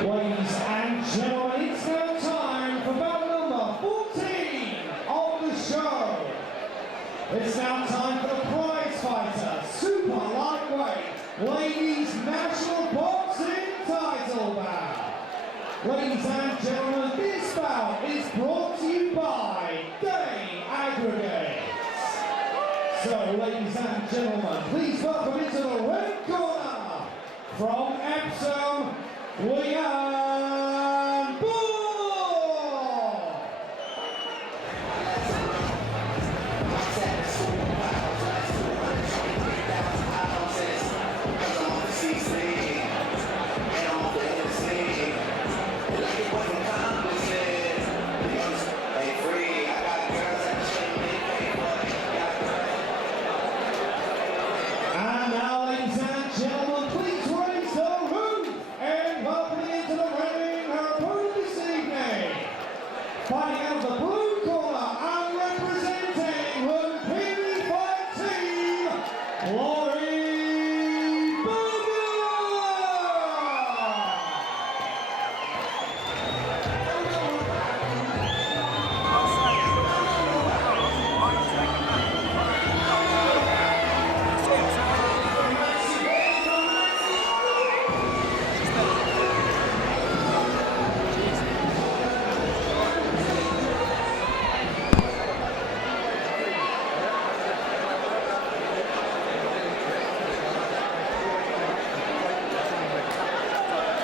Ladies and gentlemen, it's now time for bout number 14 of the show. It's now time for the prize fighter, super lightweight, ladies national boxing title bout. Ladies and gentlemen, this bout is brought to you by Day Aggregates. So, ladies and gentlemen, please welcome into the red corner from Epsom, Leanne Bull! And now, ladies and gentlemen, please raise the roof and welcome into the ring her opponent this evening. Fighting out of the blue corner and representing Lumpini Fight Team, Laurie.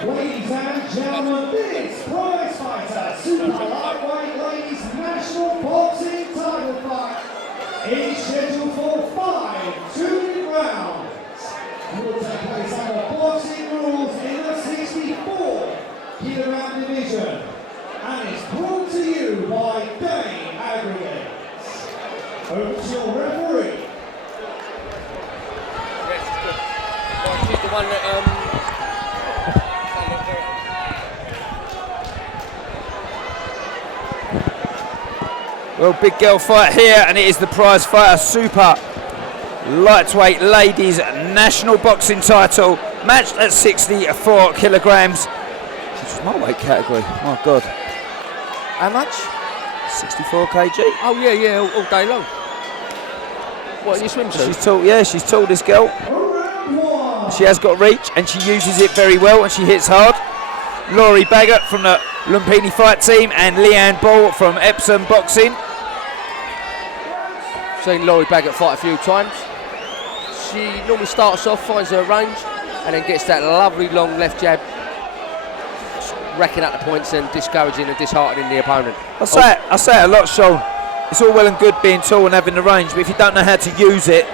Ladies and gentlemen, this prize fighter, super lightweight ladies national boxing title fight is scheduled for 5 2-minute rounds. It will take place under boxing rules in the 64 kilogram division and is brought to you by Day Aggregates. Over to your referee. She's the one that well, big girl fight here, and it is the prize fighter super lightweight ladies national boxing title, matched at 64 kilograms. Which is my weight category, my God. How much? 64 kg. Oh yeah, all day long. What, in your swimsuit? She's tall, yeah, she's tall, this girl. She has got reach, and she uses it very well, and she hits hard. Laurie BAGGOT from the Lumpini Fight Team and Leanne Bull from Epsom Boxing. Seen Laurie BAGGOT fight a few times. She normally starts off, finds her range, and then gets that lovely long left jab, racking up the points and discouraging and disheartening the opponent. I say it a lot, Sean. It's all well and good being tall and having the range, but if you don't know how to use it,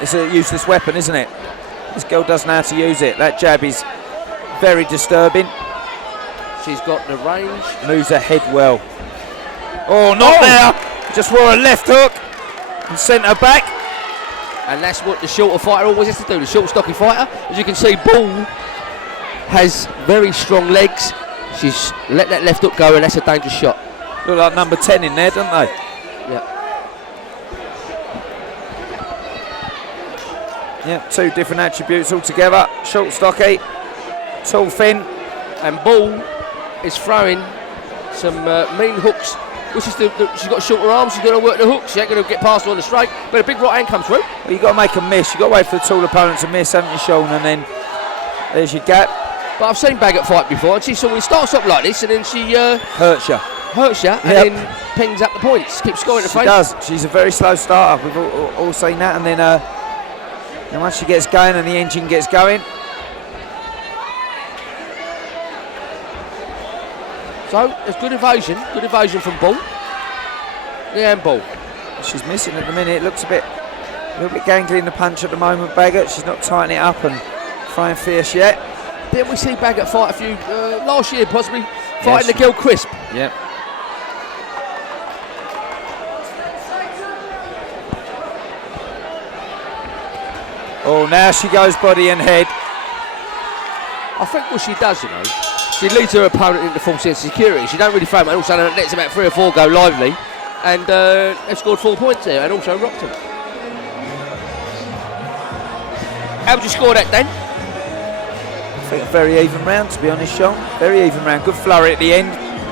it's a useless weapon, isn't it? This girl doesn't know how to use it. That jab is very disturbing. She's got the range. Moves her head well. Oh, not there. Just wore a left hook and sent her back. And that's what the shorter fighter always has to do, the short, stocky fighter. As you can see, Bull has very strong legs. She's let that left hook go, and that's a dangerous shot. Look like number 10 in there, don't they? Yeah. Yeah, two different attributes altogether. Short, stocky, tall, thin. And Bull is throwing some mean hooks. Which is she's got shorter arms, she's going to work the hooks. She ain't going to get past her on the straight, but a big right hand comes through. Well, you've got to make a miss. You've got to wait for the tall opponent to miss, haven't you, Sean? And then there's your gap. But I've seen BAGGOT fight before, and she sort of starts up like this, and then she hurts you. And then pings up the points, keeps scoring the face. She does. She's a very slow starter. We've all seen that. And then once she gets going and the engine gets going. So there's good evasion from Bull. Leanne Bull. She's missing at the minute. It looks a little bit gangly in the punch at the moment, BAGGOT. She's not tightening it up and throwing fierce yet. Didn't we see BAGGOT fight a few last year, possibly fighting the girl Crisp? Yeah. Oh, now she goes body and head. I think what she does, she leads her opponent into false sense of security. She don't really throw him, and also lets about 3 or 4 go lively. And they've scored 4 points there, and also rocked him. How would you score that, Dan? think a very even round, to be honest, Sean. Very even round. Good flurry at the end.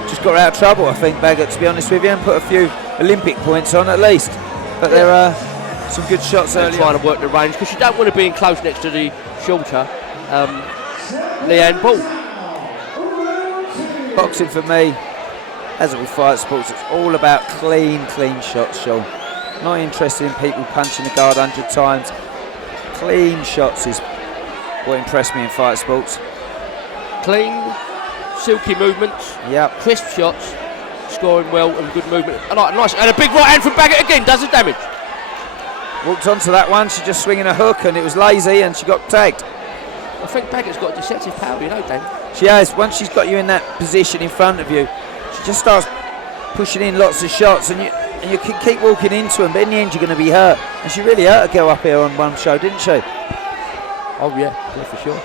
Just got her out of trouble, I think, BAGGOT, to be honest with you, and put a few Olympic points on at least. But there are some good shots early. Trying to work the range because you don't want to be in close next to the shorter Leanne Ball. Boxing for me, as all fight sports, it's all about clean shots, Sean. Not interested in people punching the guard 100 times. Clean shots is what impressed me in fight sports. Clean, silky movements, crisp shots, scoring well and good movement. And nice, and a big right hand from BAGGOT again, does the damage. Walked onto that one, she just swinging a hook and it was lazy and she got tagged. I think BAGGOT's got a deceptive power, you know, Dan. She has. Once she's got you in that position in front of you, she just starts pushing in lots of shots and you can keep walking into them, but in the end you're going to be hurt. And she really hurt a girl up here on one show, didn't she? Oh yeah, for sure.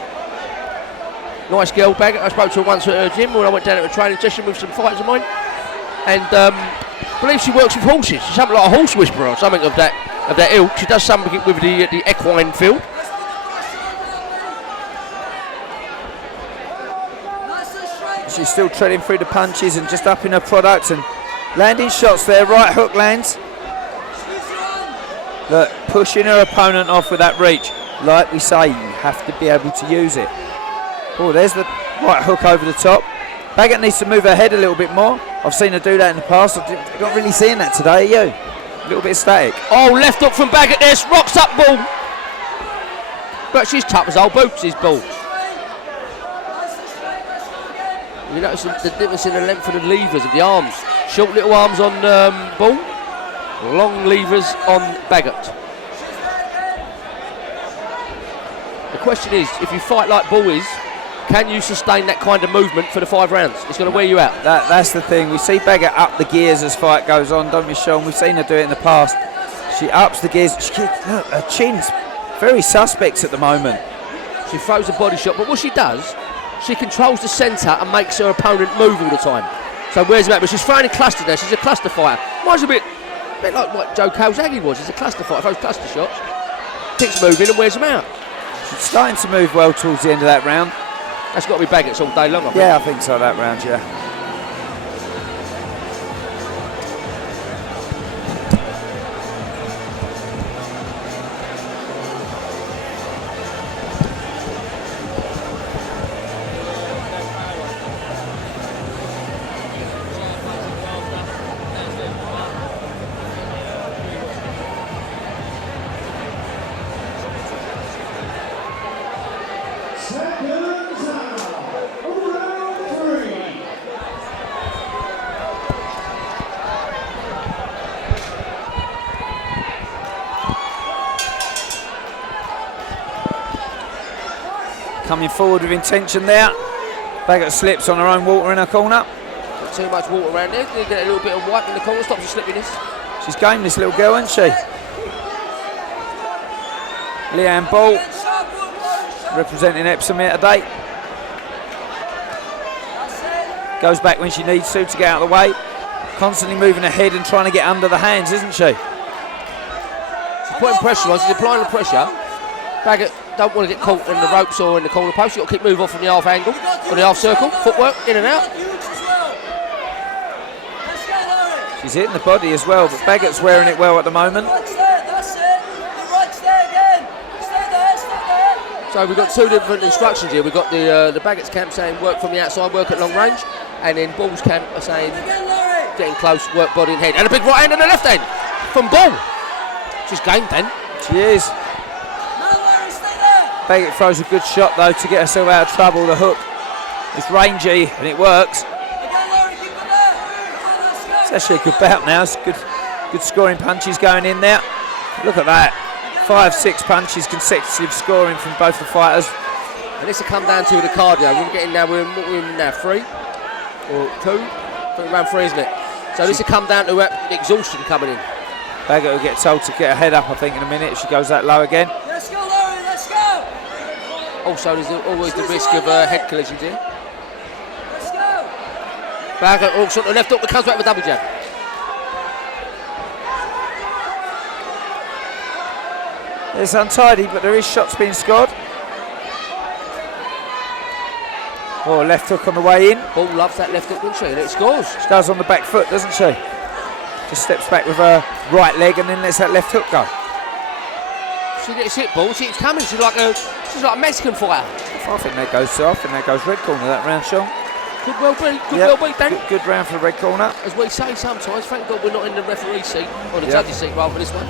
Nice girl, BAGGOT. I spoke to her once at her gym when I went down to a training session with some fighters of mine. And I believe she works with horses. She's something like a horse whisperer or something of that ilk. She does something with the equine field. She's still treading through the punches and just upping her product and landing shots there. Right hook lands. Look, pushing her opponent off with that reach. Like we say, you have to be able to use it. Oh, there's the right hook over the top. BAGGOT needs to move her head a little bit more. I've seen her do that in the past. I'm not really seeing that today, are you? A little bit static. Oh, left hook from BAGGOT there, rocks up Ball. But she's tough as old boots, is Ball. You notice the difference in the length of the levers of the arms. Short little arms on Ball, long levers on BAGGOT. The question is, if you fight like Ball is, can you sustain that kind of movement for the 5 rounds? It's going to wear you out. That's the thing. We see BAGGOT up the gears as fight goes on, don't we, Sean? We've seen her do it in the past. She ups the gears. Look, her chin's very suspect at the moment. She throws a body shot, but what she does, she controls the centre and makes her opponent move all the time. So where's that? But she's throwing in cluster now. She's a cluster fighter. Mine's a bit like what Joe Calzaghe was. He's a cluster fighter. Throws cluster shots, keeps moving and wears them out. She's starting to move well towards the end of that round. That's got to be BAGGOT's all day long, I think. Yeah, I think so, that round, yeah. Coming forward with intention there. BAGGOT slips on her own water in her corner. Not too much water around there. Need to get a little bit of wipe in the corner. Stops her slippiness. She's game, this little girl, isn't she? Leanne Ball, representing Epsom here today. Goes back when she needs to get out of the way. Constantly moving her head and trying to get under the hands, isn't she? She's putting pressure on. She's applying the pressure. BAGGOT don't want to get caught in the ropes or in the corner post. You've got to keep moving off from the half angle or the half circle. Footwork in and out. She's hitting the body as well, but BAGGOT's wearing it well at the moment. So we've got 2 different instructions here. We've got the BAGGOT's camp saying work from the outside, work at long range, and then Ball's camp are saying getting close, work body and head. And a big right hand and a left hand from Ball. She's game then. She is. BAGGOT throws a good shot though to get herself out of trouble. The hook is rangy and it works. It's actually a good bout now. It's good scoring punches going in there. Look at that. 5-6 punches consecutive scoring from both the fighters. And this will come down to the cardio. We're in now 3 or 2. I think round 3, isn't it? So this will come down to exhaustion coming in. BAGGOT will get told to get her head up, I think, in a minute if she goes that low again. Let's go, Laurie, let's go! Also, there's always the risk of head collisions here. Let's go! BAGGOT hooks on the left hook, but comes back with a double jab. It's untidy, but there is shots being scored. Oh, left hook on the way in. Bull loves that left hook, doesn't she? And it scores. She does on the back foot, doesn't she? Just steps back with her right leg and then lets that left hook go. She gets hit, Bull. She keeps coming. She's like a Mexican fighter. I think that goes red corner that round, Sean. Could well be. Could well be, Dan. Good round for the red corner. As we say sometimes, thank God we're not in the referee seat, or the judge's seat rather, this one.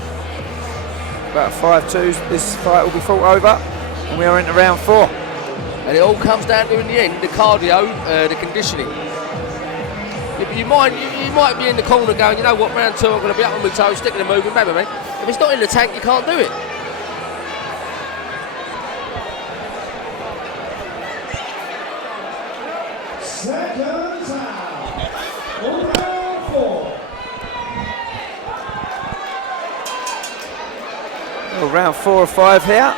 About 5-2, this fight will be fought over, and we are into round 4. And it all comes down to, in the end, the cardio, the conditioning. You might be in the corner going, you know what, round 2 I'm going to be up on my toes, sticking and moving, baby, man. If it's not in the tank, you can't do it. Second time. Round 4. Well, round 4 or 5 here,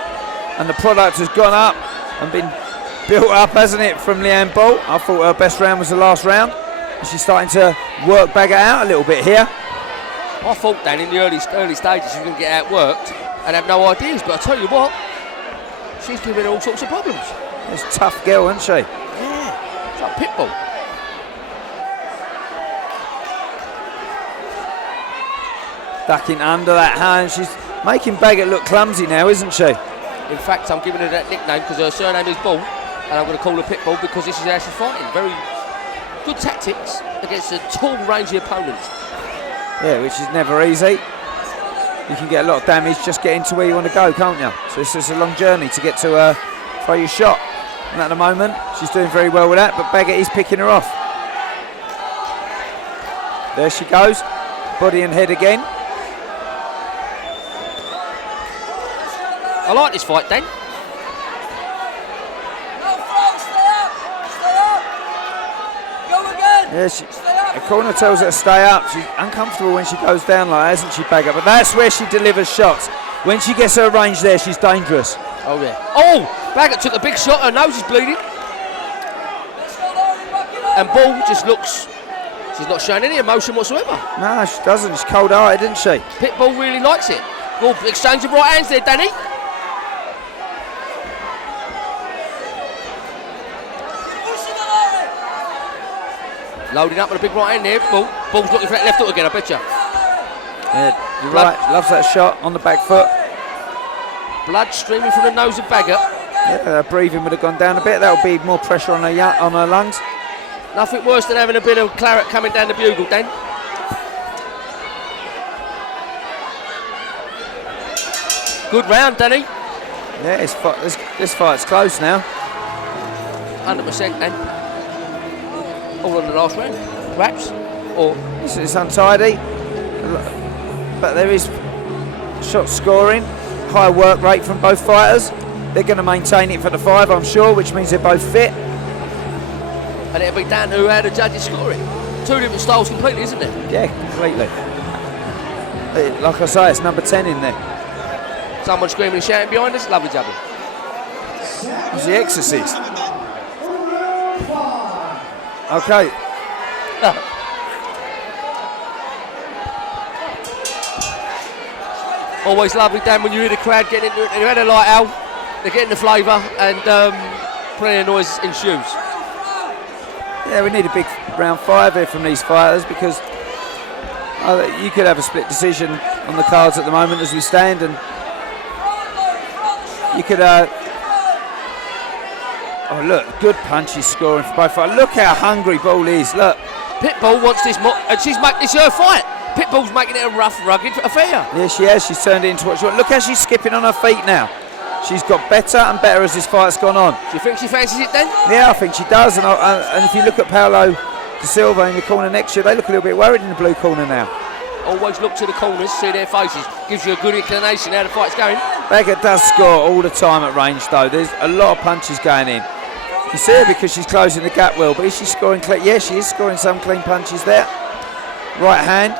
and the product has gone up and been built up, hasn't it, from Leanne Bolt. I thought her best round was the last round. And she's starting to work BAGGOT out a little bit here. I thought, Dan, in the early stages she was going to get outworked and have no ideas, but I tell you what, she's giving all sorts of problems. She's a tough girl, isn't she? Yeah, it's like Pitbull. Ducking under that hand. She's making BAGGOT look clumsy now, isn't she? In fact, I'm giving her that nickname because her surname is Bull, and I'm going to call her Pitbull because this is how she's fighting. Very good tactics against a tall, rangy opponent. Yeah, which is never easy. You can get a lot of damage just getting to where you want to go, can't you? So this is a long journey to get to throw your shot. And at the moment, she's doing very well with that, but BAGGOT is picking her off. There she goes, body and head again. I like this fight, Dan. No throw, stay up! Stay up! Go again! Yeah, Stay up! the corner tells her to stay up. She's uncomfortable when she goes down like that, isn't she, BAGGOT? But that's where she delivers shots. When she gets her range there, she's dangerous. Oh, yeah. Oh! BAGGOT took a big shot. Her nose is bleeding. Let's go, Laurie, back it up! And Bull just looks... She's not showing any emotion whatsoever. No, she doesn't. She's cold-hearted, isn't she? Pitbull really likes it. Good exchange of right hands there, Danny. Loading up with a big right hand there. Bull's looking for that left hook again, I bet you. Yeah, you're right. Loves that shot on the back foot. Blood streaming from the nose of BAGGOT. Yeah, her breathing would have gone down a bit. That would be more pressure on her lungs. Nothing worse than having a bit of claret coming down the bugle, Dan. Good round, Danny. Yeah, this fight's close now. 100%, Dan. All on the last round, perhaps. Or It's untidy, but there is shot scoring, high work rate from both fighters. They're going to maintain it for the 5, I'm sure, which means they're both fit. and it'll be down to how the judges score it. 2 different styles completely, isn't it? Yeah, completely. Like I say, it's number 10 in there. Someone screaming and shouting behind us, lovely jubbly. It's the Exorcist. Okay. Always lovely, Dan, when you hear the crowd getting into it. They've had a light out, they're getting the flavour, and plenty of noise ensues. Yeah, we need a big round 5 here from these fighters, because you could have a split decision on the cards at the moment as we stand, and you could oh look, good punches scoring for both fighters. Look how hungry Bull is, look. Pitbull wants this more, and it's her fight. Pitbull's making it a rough, rugged affair. Yeah, she has. She's turned it into what she wants. Look how she's skipping on her feet now. She's got better and better as this fight's gone on. Do you think she fancies it then? Yeah, I think she does. And if you look at Paolo De Silva in the corner next to you, they look a little bit worried in the blue corner now. Always look to the corners, see their faces. Gives you a good inclination how the fight's going. BAGGOT does score all the time at range, though. There's a lot of punches going in. You see her because she's closing the gap well, but is she scoring clean? Yeah, she is scoring some clean punches there. Right hand.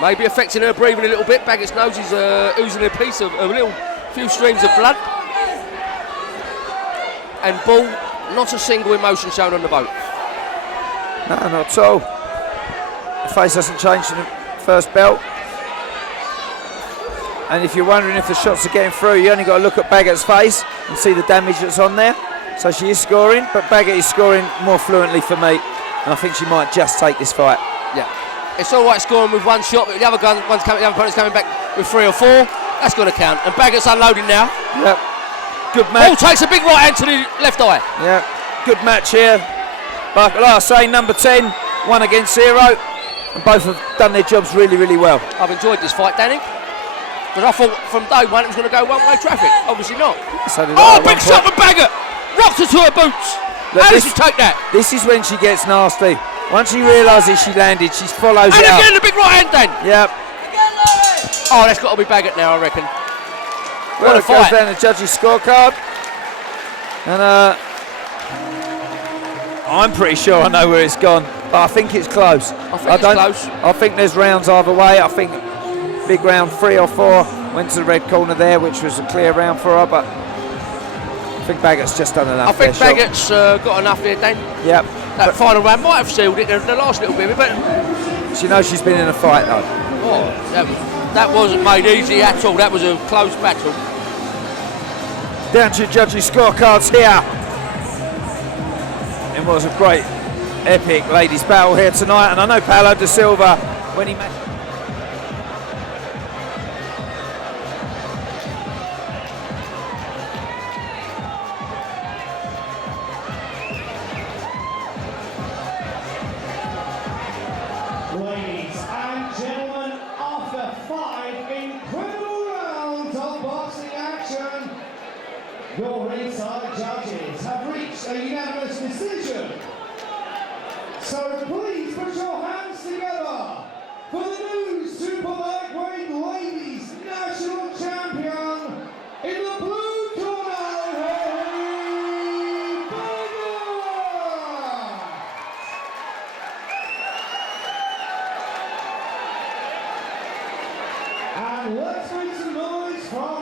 Maybe affecting her breathing a little bit. Baggot's nose is oozing a piece of a few streams of blood. And Bull, not a single emotion shown on the boat. No, not at all. The face hasn't changed in the first belt. And if you're wondering if the shots are getting through, you only got to look at BAGGOT's face and see the damage that's on there. So she is scoring, but Baggott is scoring more fluently for me. And I think she might just take this fight. Yeah. It's all right scoring with one shot, but the other opponent's coming back with 3 or 4. That's going to count. And Baggott's unloading now. Yep. Good match. Oh, takes a big right hand to the left eye. Yeah. Good match here. But like I say, number 10, 1 against 0. And both have done their jobs really, really well. I've enjoyed this fight, Danny. Because I thought from day one it was going to go one-way traffic. Obviously not. So did I Oh, at big one shot point. from Baggott. Rocked her to her boots. Look, How did this- she take that? This is when she gets nasty. Once she realises she landed, she follows And it up. again the big right hand then. Yep. Again, Laurie. Oh, that's got to be Baggott now, I reckon. Well, What a it goes fight. down the judges' scorecard. And I'm pretty sure I know where it's gone, but I think it's close. I think it's close. I think there's rounds either way. I think big round 3 or 4 went to the red corner there, which was a clear round for her, but I think Baggott's just done enough. I think there, Baggott's got enough there, Dan. Yep. That final round might have sealed it, the last little bit, but She knows she's been in a fight though. oh, that wasn't made easy at all. That was a close battle. Down to judges' scorecards here. It was a great, epic ladies' battle here tonight, and I know Paulo da Silva, when he matched. Ladies and gentlemen, after 5 incredible rounds of boxing action, your ringside judges have reached a unanimous decision. So please put your hands together for the new super lightweight ladies national champion in the blue corner, Laurie BAGGOT. And let's make some noise for